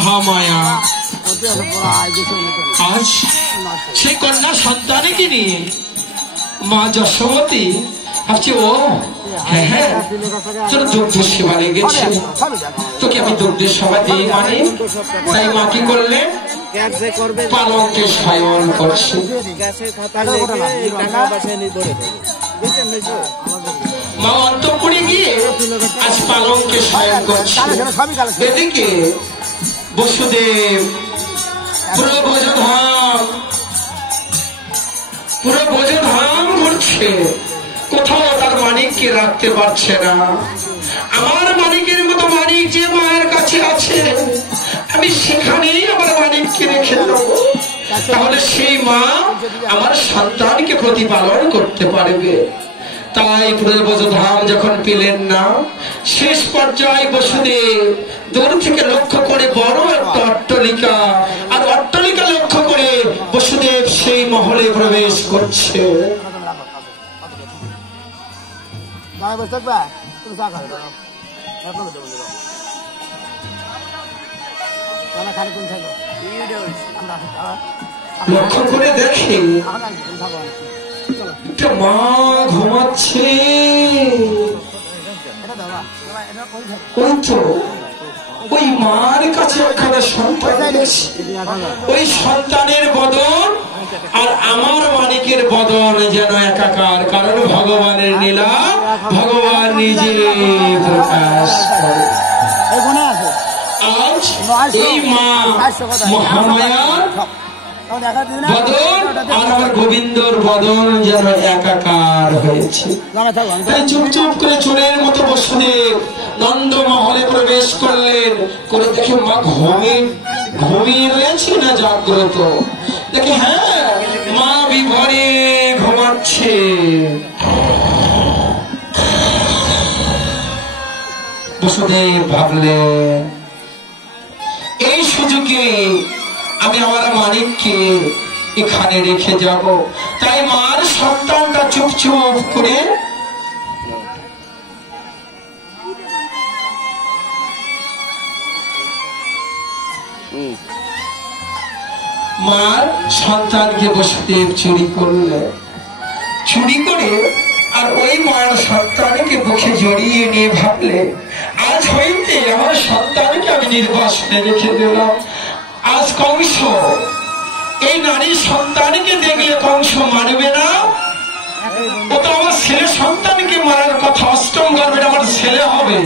মহামায়া আজ সেই কন্যা সন্তানকে নিয়ে মা যশোমতী ভাবছি ও হ্যাঁ হ্যাঁ তোর দুগ্ধের সেবা লেগেছে, তোকে আমি দুগ্ধের সেবা দিই মানে। তাই মা কি করলে পালঙ্কে শয়ন করছে। মা অন্তঃপুরে গিয়ে আজ পালঙ্কে শয়ন করছে। এদিকে বসুদেব পুরো বোঝধাম ঘুরছে, কোথাও তার মানিককে রাখতে পারছে না। আমার মানিকের মতো মানিক যে মায়ের কাছে আছে আমি সেখানেই আমার মানিককে রেখে দেবো, তাহলে সেই মা আমার সন্তানকে প্রতিপালন করতে পারবে। তাই পুনর্বজধাম যখন পেলেন না, শেষ পর্যায়ে বসুদেব দূর থেকে লক্ষ্য করে বড় একটা অট্টালিকা, আর অট্টালিকা লক্ষ্য করে বসুদেব সেই মহলে প্রবেশ করছে। লক্ষ্য করে দেখি মা ঘুমাচ্ছে। ওই মার কাছে একখানা সন্তান, ওই সন্তানের বদন আর আমার মানিকের বদন যেন একাকার, কারণ ভগবানের লীলা ভগবান নিজে প্রকাশ করে। আজ এই মা মহামায়ার বদন আর আমার গোবিন্দর বদন যেন একাকার হয়েছে। তাই চুপ চুপ করে চোরের মতো বসুদেব নন্দ মহলে প্রবেশ করলেন। করে দেখে মা ঘুমিয়ে রয়েছে না জাগ্রত। দেখে হ্যাঁ মা বিভরে ঘুমাচ্ছে। বসুদেব ভাবলেন এই সুযোগে আমি আমার মানিককে এখানে রেখে যাব। তাই মার সন্তানটা চুপ চুপ করে মার সন্তানকে বসুদেব চুরি করলে। চুরি করে আর ওই মায়ের সন্তানকে বুকে জড়িয়ে নিয়ে ভাবলে আজ হইতে আমার সন্তানকে আমি নির্বাসনে রেখে দিলাম। আজ কংস এই নারীর সন্তানকে দেখলে কংস মারবে না, ও তো আমার ছেলে সন্তানকে মারার কথা, অষ্টম গর্ভে আমার ছেলে হবে।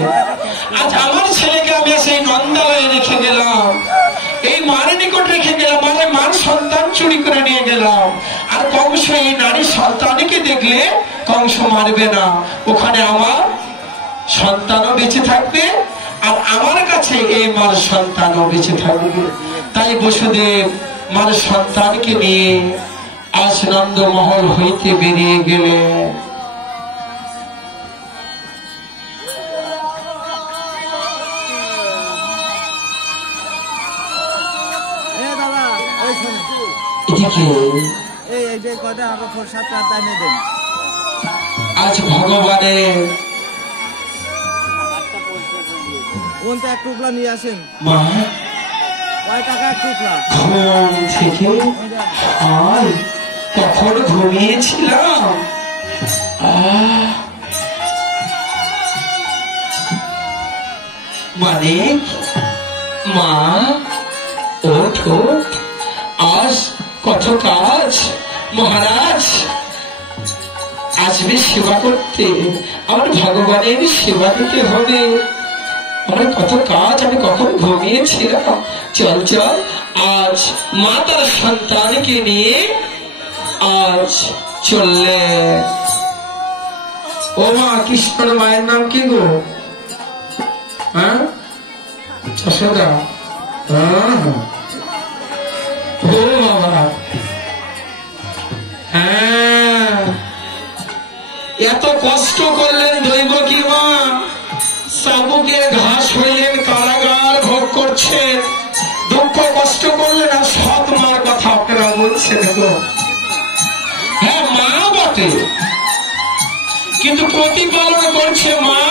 আজ আমার ছেলেকে আমি সেই নন্দালয়ে রেখে গেলাম, এই মার নিকট রেখে গেলাম, মানে মার সন্তান চুরি করে নিয়ে গেলাম। আর কংস এই নারীর সন্তানকে দেখলে কংস মারবে না, ওখানে আমার সন্তানও বেঁচে থাকবে আর আমার কাছে এই মার সন্তানও বেঁচে থাকবে। তাই বসুদেব মার সন্তানকে নিয়ে আজ নন্দমহল হইতে বেরিয়ে গেলে। আজ ভগবানের এক টুকরা নিয়ে আসেন মা ঘুম থেকে কখন ঘুমিয়েছিলাম। মানে মা ওঠ ওঠ, আজ কত কাজ, মহারাজ আসবে সেবা করতে, আমার ভগবানের সেবা দিতে হবে, আমার কত কাজ, আমি কখন ঘুমিয়েছিলাম। চল চল, আজ মা তার সন্তানকে নিয়ে আজ চললে। ও মা, কৃষ্ণর মায়ের নাম কি গো? হ্যাঁ, যশোদা। ও বাবা, হ্যাঁ, এত কষ্ট করলেন দৈবকী মা, শাবুকের ঘাস হইলেন, কারাগার ভোগ করছেন, দুঃখ কষ্ট করলেন, আর সৎ মার কথা আপনারা বলছেন গো। হ্যাঁ মা বটে, কিন্তু প্রতিপালন করছে মা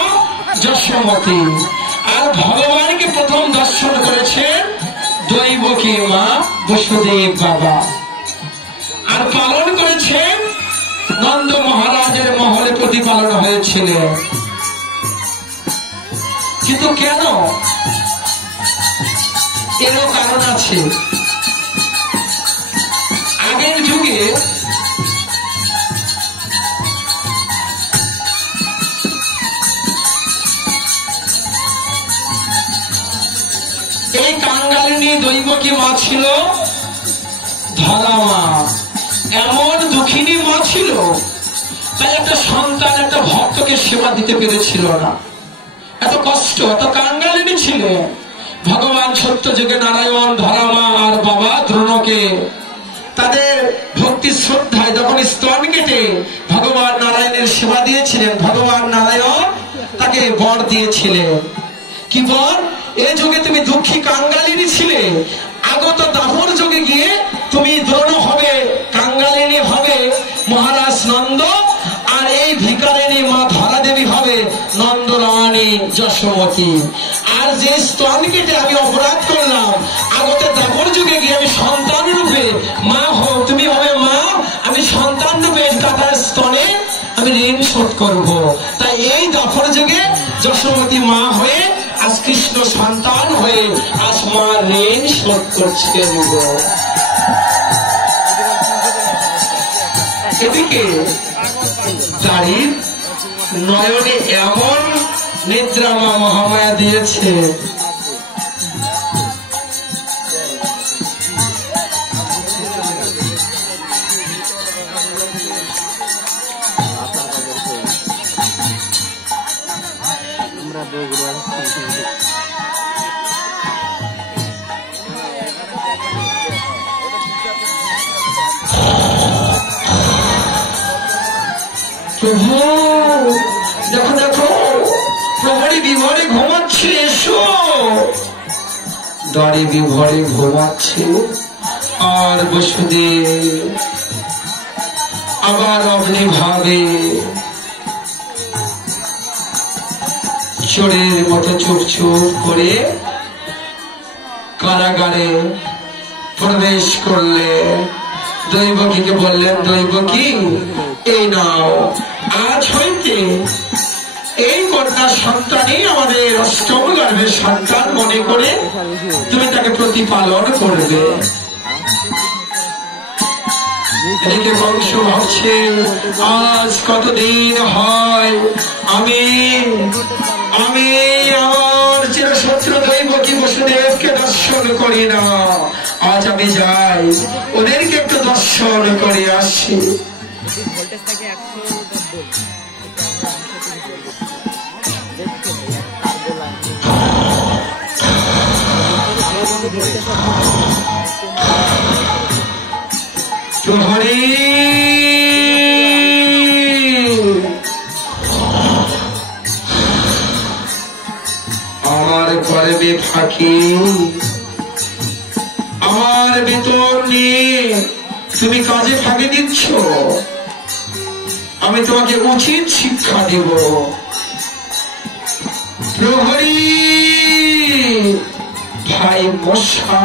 যশোমতী। আর ভগবানকে প্রথম দর্শন করেছেন বসুদেব বাবা, আর পালন করেছেন নন্দ মহারাজের মহলে প্রতিপালন হয়েছিলেন। কিন্তু কেন? এরও কারণ আছে। আগের যুগে এই কাঙ্গালিনী দৈবকী মা ছিল ধরা মা, এমন দুঃখিনী মা ছিল, তাই একটা সন্তান একটা ভক্তকে সেবা দিতে পেরেছিল না। এত কষ্ট, এত কাঙ্গালিনী ছিলেন। ভগবান সত্য যুগে নারায়ণ ধরা মা আর বাবা দ্রোণকে তাদের ভক্তি শ্রদ্ধায় যখন স্তন কেটে ভগবান নারায়ণের সেবা দিয়েছিলেন, ভগবান নারায়ণ তাকে বর দিয়েছিলেন। কি বর? এ যুগে তুমি দুঃখী কাঙ্গালিনী ছিলে, আগত দাপর যুগে গিয়ে তুমি দ্রোণ হবে, কাঙ্গালিনী হবে মহারাজ নন্দ, আর এই ভিকারিনী মা ধরা দেবী হবে নন্দ রানী যশোমতী। আর যে স্তন কেটে আমি অপরাধ করলাম, আগত দাপর যুগে গিয়ে আমি সন্তান রূপে মা হোক, তুমি হবে মা, আমি সন্তান রূপে দাদার স্তনে আমি ঋণ শোধ করব। তাই এই দাপর যুগে যশোমতী মা হয়ে আজ কৃষ্ণ সন্তান হয়ে আজ মা ঋণ শোধ করছেন। এদিকে দাঁড়িয়ে নয়নে এমন নিদ্রা মা মহামায়া দিয়েছে, প্রভু দেখো দেখো প্রহরী বিভরে ঘুমাচ্ছে, এসো। দাঁড়ি বিভরে ঘুমাচ্ছে আর বসুদেব আবার অগ্নি ভাবে চোরের মতো চুপ চুপ করে কারাগারে প্রবেশ করলে। দৈবকীকে বললেন, দৈবকী এই নাও, আজ হইতে এই কন্যা সন্তানই আমাদের অষ্টম গর্ভের সন্তান মনে করে তুমি তাকে প্রতিপালন করবে। এদিকে বংশ ভাবছে, আজ কতদিন হয় আমি আমার চিরশত্রু দৈবকী বসুদেবকে দর্শন করি না। আজ আমি যাই, ওদেরকে একটু দর্শন করে আসি। প্রহরী আমার গর্বে ফাঁকি, আমার বেতন নিয়ে তুমি কাজে ফাঁকি দিচ্ছ, আমি তোমাকে উচিত শিক্ষা দেব। প্রহরী ভাই মশা,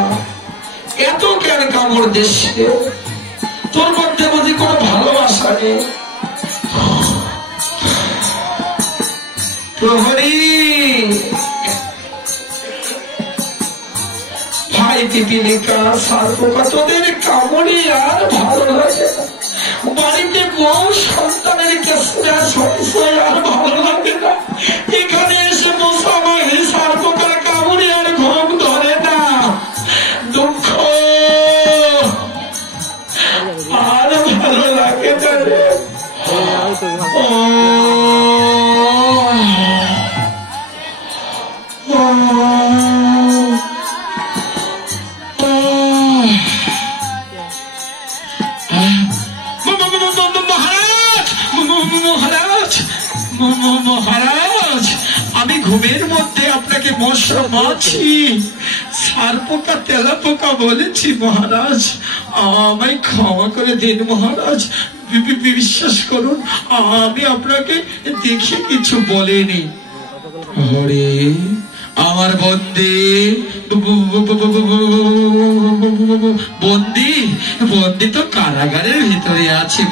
এত কেন কামড় দেশে? তোর মধ্যে মধ্যে কোনো ভালোবাসা নেই। প্রহরী ভাই পিপিলিকা সার্পকা, তোদের কামড়ে আর ভালো লাগে না। বাড়িতে বউ সন্তানের সংশয় আর ভালো লাগে না। এখানে এসে মশা মাহি সার্পকার কামড়ে আর ঘুম ধরে না। দুঃখ আর ভালো লাগে না রে। মহারাজ, আমি ঘুমের মধ্যে আপনাকে মশা মাছি সারপোকা তেলাপোকা বলেছি মহারাজ, আমায় ক্ষমা করে দিন মহারাজ। বিশ্বাস করুন, আমি আপনাকে দেখে কিছু বলিনি। হরে আমার বন্দে বন্দি বন্দি তো কারাগারের ভিতরে আছে।